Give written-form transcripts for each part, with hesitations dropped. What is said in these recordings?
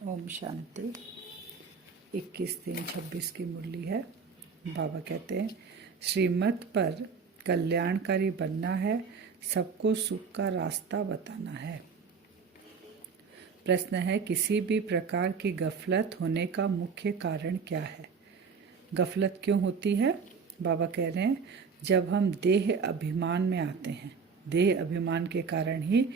ओम शांति। 21/3/26 की मुरली है। बाबा कहते हैं, श्रीमत पर कल्याणकारी बनना है, सबको सुख का रास्ता बताना है। प्रश्न है, किसी भी प्रकार की गफलत होने का मुख्य कारण क्या है? गफलत क्यों होती है? बाबा कह रहे हैं, जब हम देह अभिमान में आते हैं। देह अभिमान के कारण ही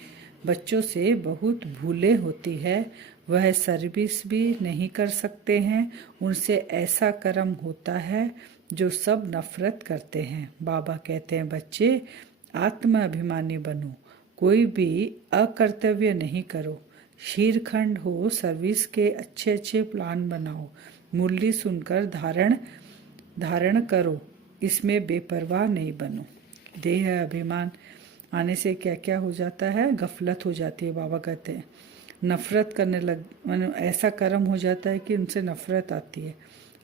बच्चों से बहुत भूलें होती है। वह सर्विस भी नहीं कर सकते हैं। उनसे ऐसा कर्म होता है जो सब नफरत करते हैं। बाबा कहते हैं, बच्चे आत्म अभिमानी बनो, कोई भी अकर्तव्य नहीं करो। शीरखंड हो, सर्विस के अच्छे अच्छे प्लान बनाओ। मुरली सुनकर धारण करो, इसमें बेपरवाह नहीं बनो। देह अभिमान आने से क्या क्या हो जाता है? गफलत हो जाती है। बाबा कहते हैं, नफरत करने लग ऐसा कर्म हो जाता है कि उनसे नफरत आती है।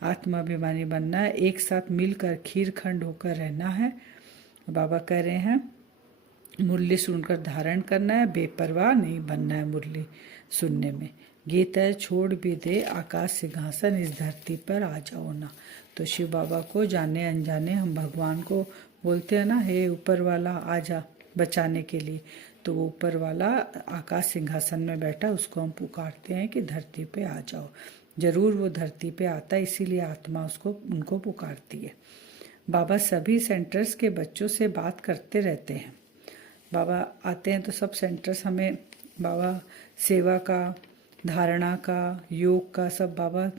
आत्माभिमानी बनना है, एक साथ मिलकर खीरखंड होकर रहना है। बाबा कह रहे हैं, मुरली सुनकर धारण करना है, बेपरवाह नहीं बनना है मुरली सुनने में। गीता छोड़ भी दे आकाश सिंहासन, इस धरती पर आ जाओ ना। तो शिव बाबा को जाने अनजाने हम भगवान को बोलते हैं ना, हे ऊपर वाला आ जा बचाने के लिए। तो वो ऊपर वाला आकाश सिंहासन में बैठा, उसको हम पुकारते हैं कि धरती पे आ जाओ। जरूर वो धरती पे आता है, इसीलिए आत्मा उनको पुकारती है। बाबा सभी सेंटर्स के बच्चों से बात करते रहते हैं। बाबा आते हैं तो सब सेंटर्स हमें बाबा सेवा का, धारणा का, योग का सब बाबा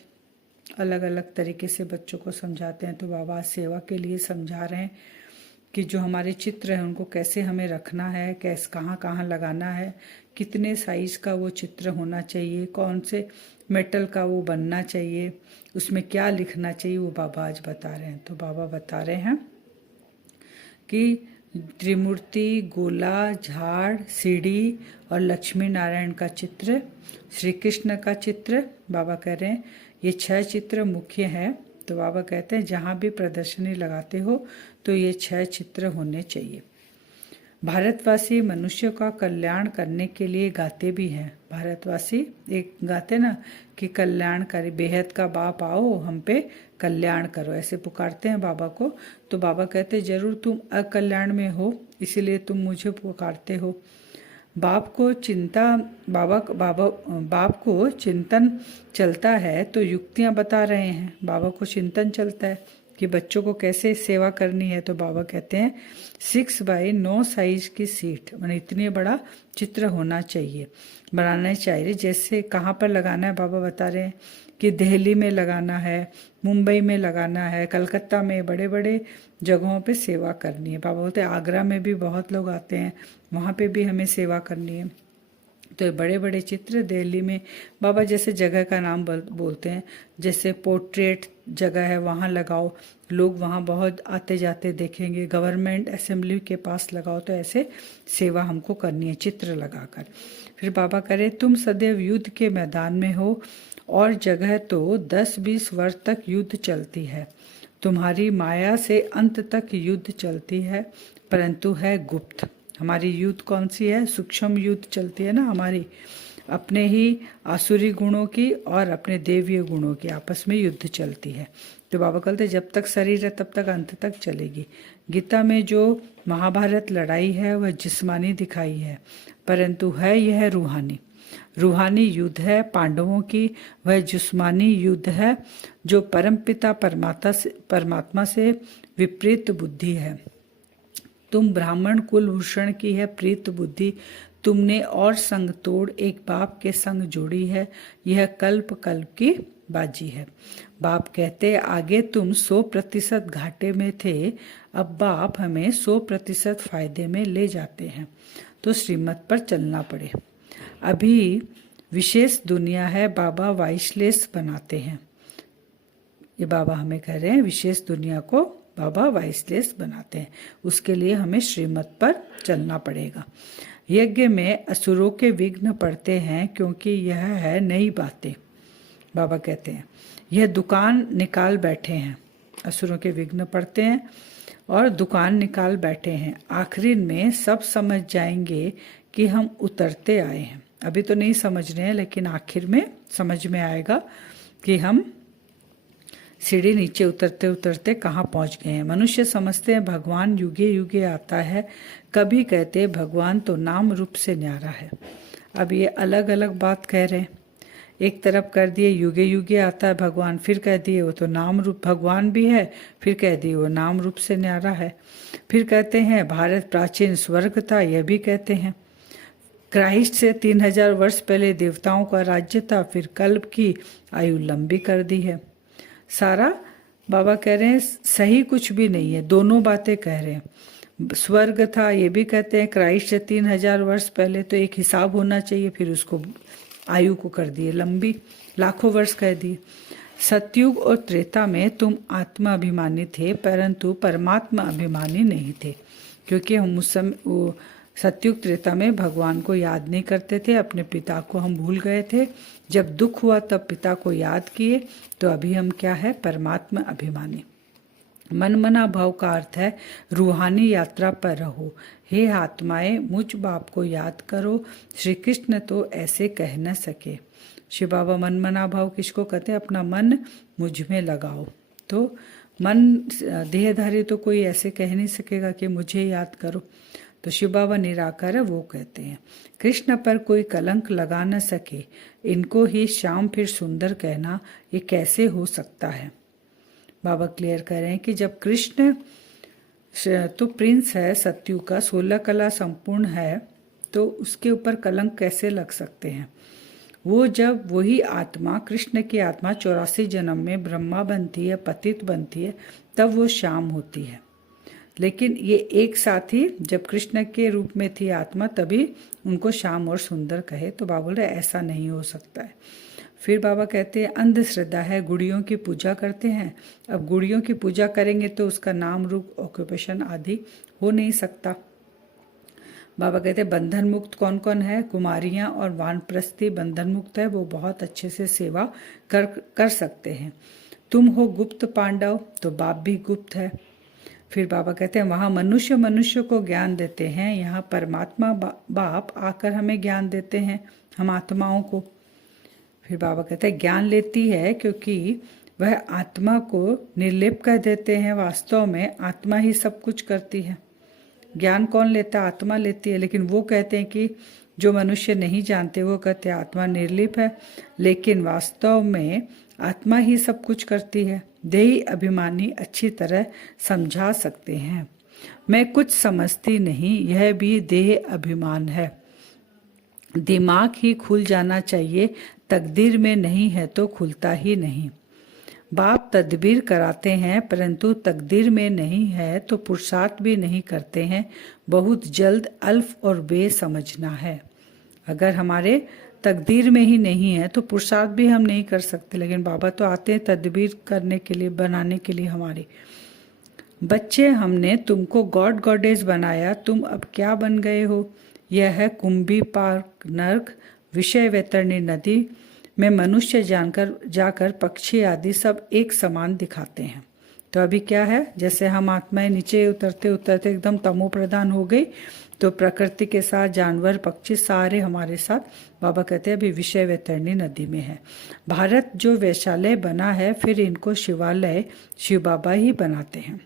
अलग अलग तरीके से बच्चों को समझाते हैं। तो बाबा सेवा के लिए समझा रहे हैं कि जो हमारे चित्र हैं उनको कैसे हमें रखना है, कैसे कहाँ कहाँ लगाना है, कितने साइज का वो चित्र होना चाहिए, कौन से मेटल का वो बनना चाहिए, उसमें क्या लिखना चाहिए, वो बाबा आज बता रहे हैं। तो बाबा बता रहे हैं कि त्रिमूर्ति, गोला, झाड़, सीढ़ी और लक्ष्मी नारायण का चित्र, श्री कृष्ण का चित्र, बाबा कह रहे हैं ये 6 चित्र मुख्य हैं। तो बाबा कहते हैं, जहाँ भी प्रदर्शनी लगाते हो तो ये 6 चित्र होने चाहिए। भारतवासी मनुष्य का कल्याण करने के लिए गाते भी हैं। भारतवासी एक गाते ना कि कल्याणकारी, बेहद का बाप आओ हम पे कल्याण करो, ऐसे पुकारते हैं बाबा को। तो बाबा कहते हैं, जरूर तुम अकल्याण में हो, इसीलिए तुम मुझे पुकारते हो। बाप को चिंतन चलता है तो युक्तियां बता रहे हैं। बाबा को चिंतन चलता है कि बच्चों को कैसे सेवा करनी है। तो बाबा कहते हैं 6x9 साइज की सीट, मैंने इतनी बड़ा चित्र होना चाहिए, बनाना चाहिए। जैसे कहाँ पर लगाना है बाबा बता रहे हैं कि दिल्ली में लगाना है, मुंबई में लगाना है, कलकत्ता में, बड़े बड़े जगहों पे सेवा करनी है। बाबा बोलते हैं आगरा में भी बहुत लोग आते हैं, वहाँ पे भी हमें सेवा करनी है। तो बड़े बड़े चित्र दिल्ली में बाबा जैसे जगह का नाम बोलते हैं, जैसे पोर्ट्रेट जगह है वहाँ लगाओ, लोग वहाँ बहुत आते जाते देखेंगे। गवर्नमेंट असेंबली के पास लगाओ, तो ऐसे सेवा हमको करनी है चित्र लगाकर। फिर बाबा करे, तुम सदैव युद्ध के मैदान में हो और जगह तो 10-20 वर्ष तक युद्ध चलती है। तुम्हारी माया से अंत तक युद्ध चलती है, परंतु है गुप्त। हमारी युद्ध कौन सी है? सूक्ष्म युद्ध चलती है ना हमारी, अपने ही आसुरी गुणों की और अपने देवीय गुणों की आपस में युद्ध चलती है। तो बाबा कहते हैं, जब तक शरीर है तब तक अंत तक चलेगी। गीता में जो महाभारत लड़ाई है वह जिस्मानी दिखाई है, परंतु है यह रूहानी युद्ध है। पांडवों की वह जिस्मानी युद्ध है जो परमपिता परमात्मा से विपरीत बुद्धि है। तुम ब्राह्मण कुलभूषण की है प्रीत बुद्धि, तुमने और संग तोड़ एक बाप के संग जोड़ी है, यह कल्प कल्प की बाजी है। बाप कहते, आगे तुम 100% घाटे में थे, अब बाप हमें 100% फायदे में ले जाते हैं। तो श्रीमत पर चलना पड़े। अभी विशेष दुनिया है, बाबा वाइसलेस बनाते हैं। ये बाबा हमें कह रहे हैं, विशेष दुनिया को बाबा वाइसलेस बनाते हैं, उसके लिए हमें श्रीमत पर चलना पड़ेगा। यज्ञ में असुरों के विघ्न पड़ते हैं क्योंकि यह है नई बातें। बाबा कहते हैं, यह दुकान निकाल बैठे हैं, असुरों के विघ्न पड़ते हैं और दुकान निकाल बैठे हैं। आखिरी में सब समझ जाएंगे कि हम उतरते आए हैं। अभी तो नहीं समझ रहे हैं, लेकिन आखिर में समझ में आएगा कि हम सीढ़ी नीचे उतरते उतरते कहाँ पहुँच गए हैं। मनुष्य समझते हैं भगवान युगे युगे आता है, कभी कहते हैं भगवान तो नाम रूप से न्यारा है। अब ये अलग अलग बात कह रहे हैं। एक तरफ कर दिए युगे युगे आता है भगवान, फिर कह दिए वो तो नाम रूप भगवान भी है, फिर कह दिए वो नाम रूप से न्यारा है। फिर कहते हैं भारत प्राचीन स्वर्ग था, यह भी कहते हैं। क्राइस्ट से 3000 वर्ष पहले देवताओं का राज्य था, फिर कल्प की आयु लंबी कर दी है। सारा बाबा कह रहे हैं सही कुछ भी नहीं है, दोनों बातें कह रहे हैं। स्वर्ग था ये भी कहते हैं, क्राइस्ट से 3000 वर्ष पहले तो एक हिसाब होना चाहिए, फिर उसको आयु को कर दिए लंबी, लाखों वर्ष कह दिए। सतयुग और त्रेता में तुम आत्मा अभिमानी थे, परंतु परमात्मा अभिमानी नहीं थे, क्योंकि हम उस समय वो सतयुग त्रेता में भगवान को याद नहीं करते थे, अपने पिता को हम भूल गए थे। जब दुख हुआ तब पिता को याद किए, तो अभी हम क्या है, परमात्मा अभिमानी। मनमना भाव का अर्थ है रूहानी यात्रा पर रहो। हे आत्माएं, मुझ बाप को याद करो। श्री कृष्ण तो ऐसे कह न सके। शिव बाबा मनमना भाव किसको कहते हैं? अपना मन मुझ में लगाओ। तो मन देहधारी तो कोई ऐसे कह नहीं सकेगा कि मुझे याद करो। तो शिव बाबा निराकार है, वो कहते हैं कृष्ण पर कोई कलंक लगा न सके, इनको ही श्याम फिर सुंदर कहना, ये कैसे हो सकता है? बाबा क्लियर कर रहे हैं कि जब कृष्ण तो प्रिंस है सत्यु का, 16 कला संपूर्ण है, तो उसके ऊपर कलंक कैसे लग सकते हैं? वो जब वही आत्मा, कृष्ण की आत्मा 84 जन्म में ब्रह्मा बनती है, पतित बनती है, तब वो श्याम होती है। लेकिन ये एक साथ ही जब कृष्ण के रूप में थी आत्मा, तभी उनको श्याम और सुंदर कहे। तो बाबा बोल रहे ऐसा नहीं हो सकता है। फिर बाबा कहते हैं अंधश्रद्धा है, गुड़ियों की पूजा करते हैं। अब गुड़ियों की पूजा करेंगे तो उसका नाम रूप ऑक्यूपेशन आदि हो नहीं सकता। बाबा कहते हैं बंधन मुक्त कौन कौन है? कुमारियां और वानप्रस्थी बंधन मुक्त है, वो बहुत अच्छे से सेवा कर सकते हैं। तुम हो गुप्त पांडव, तो बाप भी गुप्त है। फिर बाबा कहते हैं वहाँ मनुष्य मनुष्य को ज्ञान देते हैं, यहाँ परमात्मा बाप आकर हमें ज्ञान देते हैं, हम आत्माओं को। फिर बाबा कहते हैं ज्ञान लेती है क्योंकि वह आत्मा को निर्लेप कर देते हैं। वास्तव में आत्मा ही सब कुछ करती है। ज्ञान कौन लेता है? आत्मा लेती है। लेकिन वो कहते हैं कि जो मनुष्य नहीं जानते वो कहते हैं आत्मा निर्लिप है, लेकिन वास्तव में आत्मा ही सब कुछ करती है। देही अभिमानी अच्छी तरह समझा सकते हैं। मैं कुछ समझती नहीं, यह भी देह अभिमान है। दिमाग ही खुल जाना चाहिए, तकदीर में नहीं है तो खुलता ही नहीं। बाप तदबीर कराते हैं, परंतु तकदीर में नहीं है तो पुरुषार्थ भी नहीं करते हैं। बहुत जल्द अल्फ और बे समझना है। अगर हमारे तकदीर में ही नहीं है तो पुरुषार्थ भी हम नहीं कर सकते। लेकिन बाबा तो आते हैं तदबीर करने के लिए, बनाने के लिए हमारी। बच्चे, हमने तुमको गॉड गॉडेस बनाया, तुम अब क्या बन गए हो? यह है कुंभी पार्क नर्क, विषय वैतरणी नदी में मनुष्य जाकर पक्षी आदि सब एक समान दिखाते हैं। तो अभी क्या है, जैसे हम आत्माएं नीचे उतरते उतरते एकदम तमो प्रधान हो गई, तो प्रकृति के साथ जानवर पक्षी सारे हमारे साथ, बाबा कहते हैं अभी विषय वैतरणी नदी में है। भारत जो वैशालय बना है, फिर इनको शिवालय शिव बाबा ही बनाते हैं।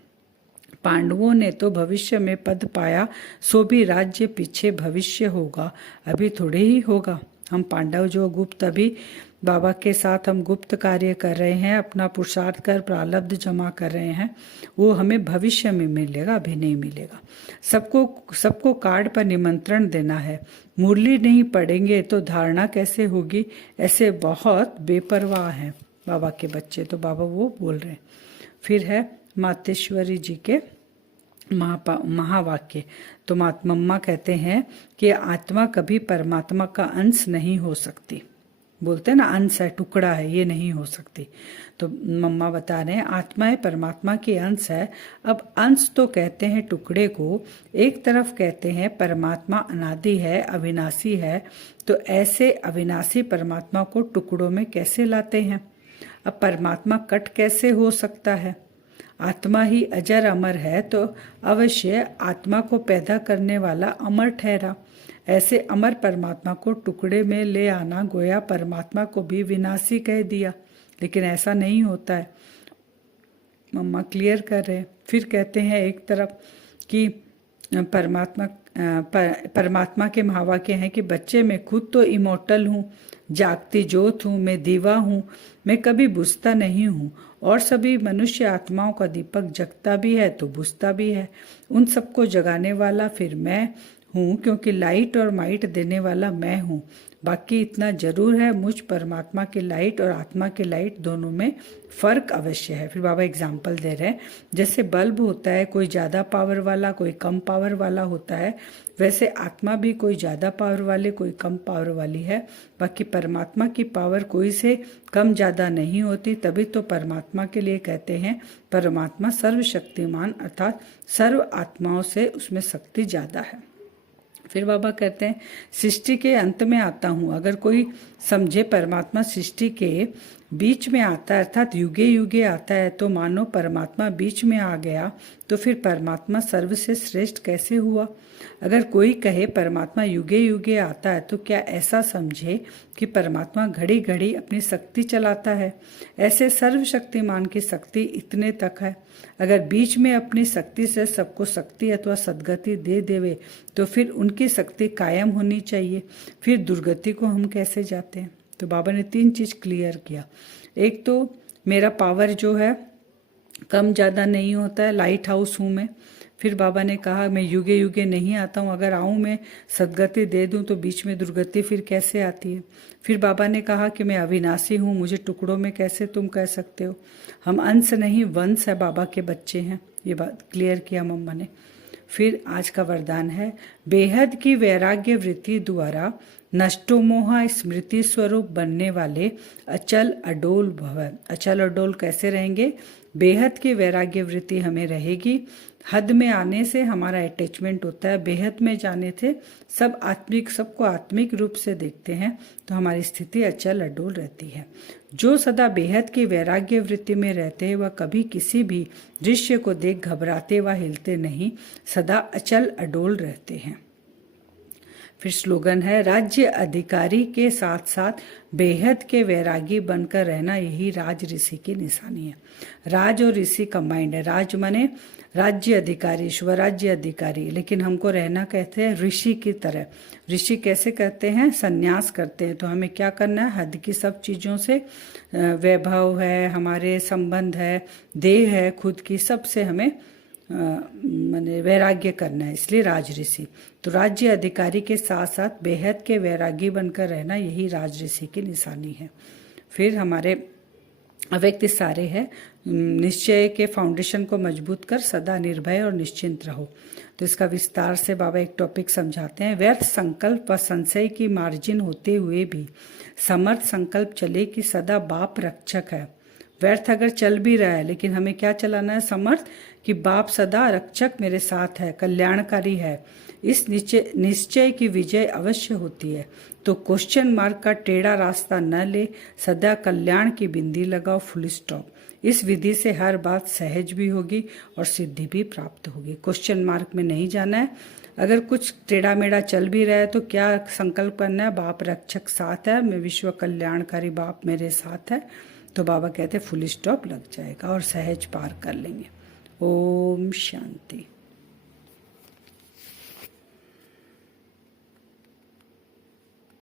पांडवों ने तो भविष्य में पद पाया, सो भी राज्य पीछे भविष्य होगा, अभी थोड़े ही होगा। हम पांडव जो गुप्त, अभी बाबा के साथ हम गुप्त कार्य कर रहे हैं, अपना पुरुषार्थ कर प्रारब्ध जमा कर रहे हैं, वो हमें भविष्य में मिलेगा, अभी नहीं मिलेगा। सबको कार्ड पर निमंत्रण देना है। मुरली नहीं पढ़ेंगे तो धारणा कैसे होगी? ऐसे बहुत बेपरवाह हैं बाबा के बच्चे। तो बाबा वो बोल रहे हैं। फिर है मातेश्वरी जी के महावाक्य। तो मम्मा कहते हैं कि आत्मा कभी परमात्मा का अंश नहीं हो सकती। बोलते हैं ना अंश है, टुकड़ा है, ये नहीं हो सकती। तो मम्मा बता रहे हैं आत्मा परमात्मा की अंश है। अब अंश तो कहते हैं टुकड़े को, एक तरफ कहते हैं परमात्मा अनादि है, अविनाशी है। तो ऐसे अविनाशी परमात्मा को टुकड़ों में कैसे लाते हैं? अब परमात्मा कट कैसे हो सकता है? आत्मा ही अजर अमर है, तो अवश्य आत्मा को पैदा करने वाला अमर ठहरा। ऐसे अमर परमात्मा को टुकड़े में ले आना गोया परमात्मा को भी विनाशी कह दिया, लेकिन ऐसा नहीं होता है। मम्मा क्लियर कर रहे हैं। फिर कहते हैं एक तरफ कि परमात्मा के महावाक्य हैं कि बच्चे मैं खुद तो इमोर्टल हूँ, जागती ज्योत हूँ, मैं दीवा हूँ, मैं कभी बुझता नहीं हूँ, और सभी मनुष्य आत्माओं का दीपक जगता भी है तो बुझता भी है। उन सबको जगाने वाला फिर मैं हूँ, क्योंकि लाइट और माइट देने वाला मैं हूँ। बाकी इतना जरूर है, मुझ परमात्मा की लाइट और आत्मा की लाइट दोनों में फर्क अवश्य है। फिर बाबा एग्जाम्पल दे रहे हैं, जैसे बल्ब होता है, कोई ज़्यादा पावर वाला कोई कम पावर वाला होता है, वैसे आत्मा भी कोई ज़्यादा पावर वाले कोई कम पावर वाली है। बाकी परमात्मा की पावर कोई से कम ज़्यादा नहीं होती, तभी तो परमात्मा के लिए कहते हैं परमात्मा सर्वशक्तिमान, अर्थात सर्व आत्माओं से उसमें शक्ति ज़्यादा है। फिर बाबा कहते हैं सृष्टि के अंत में आता हूँ। अगर कोई समझे परमात्मा सृष्टि के बीच में आता है, अर्थात युगे युगे आता है, तो मानो परमात्मा बीच में आ गया, तो फिर परमात्मा सर्व से श्रेष्ठ कैसे हुआ। अगर कोई कहे परमात्मा युगे युगे आता है, तो क्या ऐसा समझे कि परमात्मा घड़ी घड़ी अपनी शक्ति चलाता है। ऐसे सर्वशक्तिमान की शक्ति इतने तक है। अगर बीच में अपनी शक्ति से सबको शक्ति अथवा सद्गति दे देवे, तो फिर उनकी शक्ति कायम होनी चाहिए, फिर दुर्गति को हम कैसे जाते हैं। तो बाबा ने 3 चीज क्लियर किया। एक तो मेरा पावर जो है कम ज़्यादा नहीं होता है, लाइट हाउस हूँ मैं। फिर बाबा ने कहा मैं युगे युगे नहीं आता हूँ, अगर आऊँ मैं सद्गति दे दूँ तो बीच में दुर्गति फिर कैसे आती है। फिर बाबा ने कहा कि मैं अविनाशी हूँ, मुझे टुकड़ों में कैसे तुम कह सकते हो। हम अंश नहीं वंश है, बाबा के बच्चे हैं, ये बात क्लियर किया मम्मा ने। फिर आज का वरदान है, बेहद की वैराग्य वृत्ति द्वारा नष्टो मोह स्मृति स्वरूप बनने वाले अचल अडोल भव। अचल अडोल कैसे रहेंगे। बेहद की वैराग्य वृत्ति हमें रहेगी। हद में आने से हमारा अटैचमेंट होता है, बेहद में जाने से सबको आत्मिक रूप से देखते हैं, तो हमारी स्थिति अचल अडोल रहती है। जो सदा बेहद की वैराग्य वृत्ति में रहते हैं वह कभी किसी भी दृश्य को देख घबराते व हिलते नहीं, सदा अचल अडोल रहते हैं। फिर स्लोगन है, राज्य अधिकारी के साथ साथ बेहद के वैरागी बनकर रहना यही राज ऋषि की निशानी है। राज और ऋषि कंबाइंड है। राज माने राज्य अधिकारी, स्वराज्य अधिकारी, लेकिन हमको रहना कहते हैं ऋषि की तरह। ऋषि कैसे कहते हैं, संन्यास करते हैं। तो हमें क्या करना है, हद की सब चीज़ों से, वैभव है, हमारे संबंध है, देह है, खुद की, सबसे हमें माने वैराग्य करना है, इसलिए राज ऋषि। तो राज्य अधिकारी के साथ साथ बेहद के वैरागी बनकर रहना यही राज ऋषि की निशानी है। फिर हमारे अव्यक्त सारे है, निश्चय के फाउंडेशन को मजबूत कर सदा निर्भय और निश्चिंत रहो। तो इसका विस्तार से बाबा एक टॉपिक समझाते हैं। व्यर्थ संकल्प व संशय की मार्जिन होते हुए भी समर्थ संकल्प चले कि सदा बाप रक्षक है। व्यर्थ अगर चल भी रहा है, लेकिन हमें क्या चलाना है, समर्थ, कि बाप सदा रक्षक मेरे साथ है, कल्याणकारी है। इस निश्चय की विजय अवश्य होती है। तो क्वेश्चन मार्क का टेढ़ा रास्ता न ले, सदा कल्याण की बिंदी लगाओ, फुल स्टॉप। इस विधि से हर बात सहज भी होगी और सिद्धि भी प्राप्त होगी। क्वेश्चन मार्क में नहीं जाना है। अगर कुछ टेढ़ा मेढ़ा चल भी रहा है तो क्या संकल्प करना है, बाप रक्षक साथ है, मैं विश्व कल्याणकारी बाप मेरे साथ है। तो बाबा कहते फुल स्टॉप लग जाएगा और सहज पार कर लेंगे। ओम शांति।